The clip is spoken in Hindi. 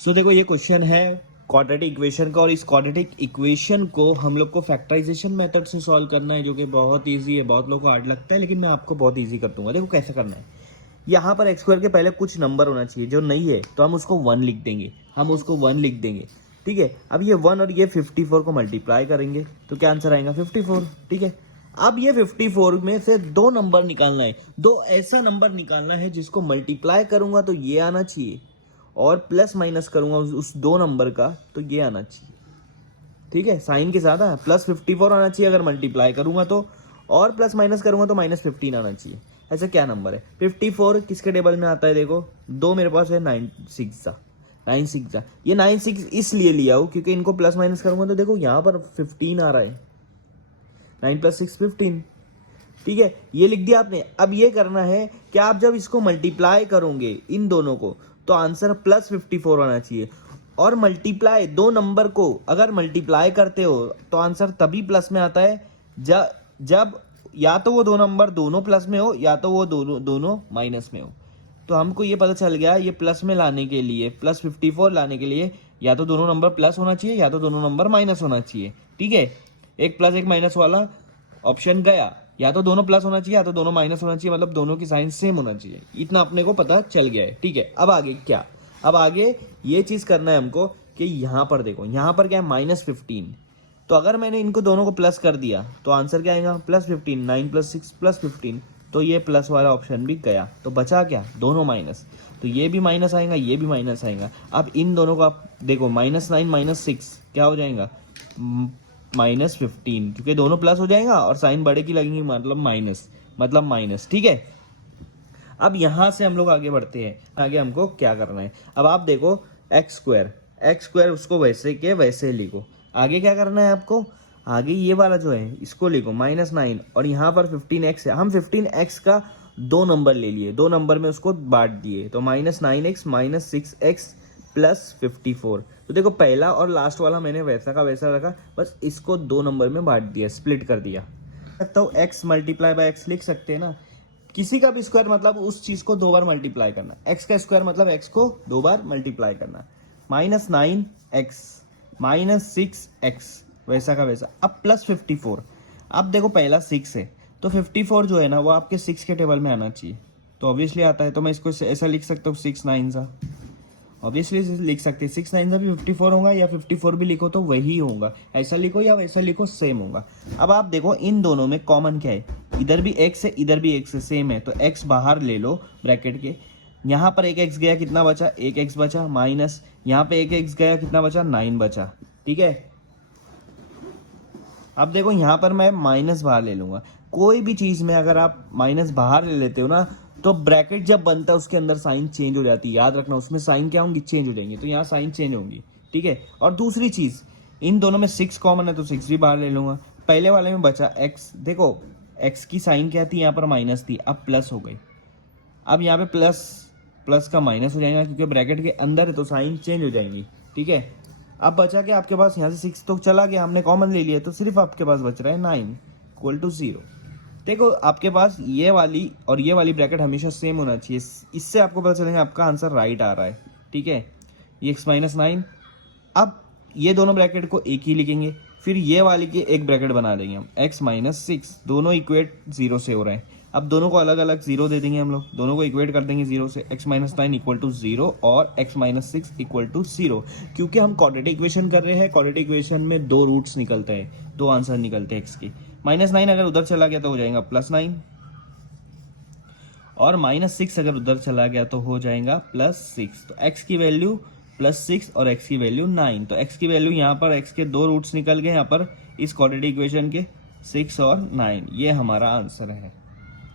सो देखो ये क्वेश्चन है क्वाड्रेटिक इक्वेशन का, और इस क्वाड्रेटिक इक्वेशन को हम लोग को फैक्टराइजेशन मेथड से सॉल्व करना है, जो कि बहुत इजी है। बहुत लोगों को हार्ड लगता है, लेकिन मैं आपको बहुत इजी कर दूंगा। देखो कैसे करना है। यहाँ पर एक्स स्क्वायर के पहले कुछ नंबर होना चाहिए, जो नहीं है तो हम उसको 1 लिख देंगे, ठीक है। अब ये 1 और ये 54 को मल्टीप्लाई करेंगे तो क्या आंसर आएगा 54, ठीक है। अब ये 54 में से दो नंबर निकालना है, दो ऐसा नंबर निकालना है जिसको मल्टीप्लाई करूंगा तो ये आना चाहिए, और प्लस माइनस करूंगा उस दो नंबर का तो ये आना चाहिए, ठीक है। साइन के साथ प्लस 54 आना चाहिए अगर मल्टीप्लाई करूंगा तो, और प्लस माइनस करूंगा तो -15 आना चाहिए। ऐसा क्या नंबर है 54 किसके टेबल में आता है? देखो दो मेरे पास है, 9 6 ये 9 6 इसलिए लिया हूं क्योंकि इनको प्लस माइनस करूंगा तो देखो यहाँ पर 15 आ रहा है, 9 + 6 15, ठीक है। ये लिख दिया आपने। अब ये करना है कि आप जब इसको मल्टीप्लाई करोगे इन दोनों को तो आंसर +54 आना चाहिए। और मल्टीप्लाई दो नंबर को अगर मल्टीप्लाई करते हो तो आंसर तभी प्लस में आता है जब या तो वो दो नंबर दोनों प्लस में हो या तो वो दोनों माइनस में हो। तो हमको ये पता चल गया, ये प्लस में लाने के लिए, +54 लाने के लिए या तो दोनों नंबर प्लस होना चाहिए या तो दोनों नंबर माइनस होना चाहिए, ठीक है। एक प्लस एक माइनस वाला ऑप्शन गया, या तो दोनों प्लस होना चाहिए या तो दोनों माइनस होना चाहिए, मतलब दोनों की साइन सेम होना चाहिए। इतना अपने को पता चल गया है, ठीक है। अब आगे क्या? अब आगे ये चीज करना है हमको कि यहाँ पर देखो, यहाँ पर क्या है -15, तो अगर मैंने इनको दोनों को प्लस कर दिया तो आंसर क्या आएगा +15, 9 + 6 +15, तो ये प्लस वाला ऑप्शन भी गया, तो बचा क्या? दोनों माइनस, तो ये भी माइनस आएगा, ये भी माइनस आएगा। अब इन दोनों को आप देखो, -9 - 6 क्या हो जाएगा? -15, क्योंकि दोनों प्लस हो जाएगा और साइन बड़े की लगेंगी, मतलब माइनस, ठीक है। अब यहां से हम लोग आगे बढ़ते हैं। आगे हमको क्या करना है, अब आप देखो एक्स स्क्वायर उसको वैसे के वैसे लिखो। आगे क्या करना है आपको? आगे ये वाला जो है इसको लिखो -9, और यहाँ पर 15x है। हम 15x का दो नंबर ले लिए, दो नंबर में उसको बांट दिए, तो -9x -6x +54। तो देखो पहला और लास्ट वाला मैंने वैसा का वैसा रखा, बस इसको दो नंबर में बांट दिया, स्प्लिट कर दिया। तो x × x लिख सकते हैं ना। किसी का भी स्क्वायर मतलब उस चीज को दो बार मल्टीप्लाई करना। x का स्क्वायर मतलब x को दो बार मल्टीप्लाई करना। -9x -6x वैसा का वैसा। अब +54। अब देखो पहला 6 है तो 54 जो है ना वो आपके 6 के टेबल में आना चाहिए, तो ऑब्वियसली आता है। तो मैं इसको ऐसा लिख सकता हूँ 6 9 सा, ऑब्वियसली लिख सकते हैं 6 9 सा भी 54 होगा, या 54 भी लिखो तो वही होगा। ऐसा लिखो या वैसा लिखो सेम होगा। अब आप देखो इन दोनों में कॉमन क्या है, इधर भी x है इधर भी x है, सेम है, तो x बाहर ले लो ब्रैकेट के। यहाँ पर एक x गया, कितना बचा? एक x बचा, माइनस यहाँ पे एक x गया, कितना बचा? 9 बचा, ठीक है। अब देखो यहाँ पर मैं माइनस बाहर ले लूंगा। कोई भी चीज में अगर आप माइनस बाहर ले लेते हो ना तो ब्रैकेट जब बनता है उसके अंदर साइन चेंज हो जाती है, याद रखना। उसमें साइन क्या होंगी? चेंज हो जाएंगी, तो यहाँ साइन चेंज होंगी, ठीक है। और दूसरी चीज, इन दोनों में 6 कॉमन है तो 6 भी बाहर ले लूंगा। पहले वाले में बचा x, देखो x की साइन क्या थी? यहाँ पर माइनस थी, अब प्लस हो गई। अब यहाँ पे प्लस का माइनस हो जाएगा क्योंकि ब्रैकेट के अंदर है तो साइन चेंज हो जाएंगी, ठीक है। अब बचा के आपके पास, यहाँ से 6 तो चला गया, हमने कॉमन ले लिया, तो सिर्फ आपके पास बच रहा है 9 = 0। देखो आपके पास ये वाली और ये वाली ब्रैकेट हमेशा सेम होना चाहिए। इससे आपको पता चलेगा आपका आंसर राइट आ रहा है, ठीक है। ये x - 9। अब ये दोनों ब्रैकेट को एक ही लिखेंगे, फिर ये वाली की एक ब्रैकेट बना देंगे हम, x - 6, दोनों इक्वेट 0 से हो रहे हैं। अब दोनों को अलग अलग 0 दे देंगे हम लोग, दोनों को इक्वेट कर देंगे 0 से। x - 9 = 0 और x - 6 = 0। क्योंकि हम क्वाड्रेटिक इक्वेशन कर रहे हैं, क्वाड्रेटिक इक्वेशन में दो रूट्स निकलते हैं, दो आंसर निकलते हैं x के। -9 अगर उधर चला गया तो हो जाएगा +9, और -6 अगर उधर चला गया तो हो जाएगा +6। तो x की वैल्यू +6 और x की वैल्यू 9। तो x की वैल्यू यहाँ पर, x के दो रूट्स निकल गए यहाँ पर इस क्वाड्रेटिक इक्वेशन के, 6 और 9। ये हमारा आंसर है।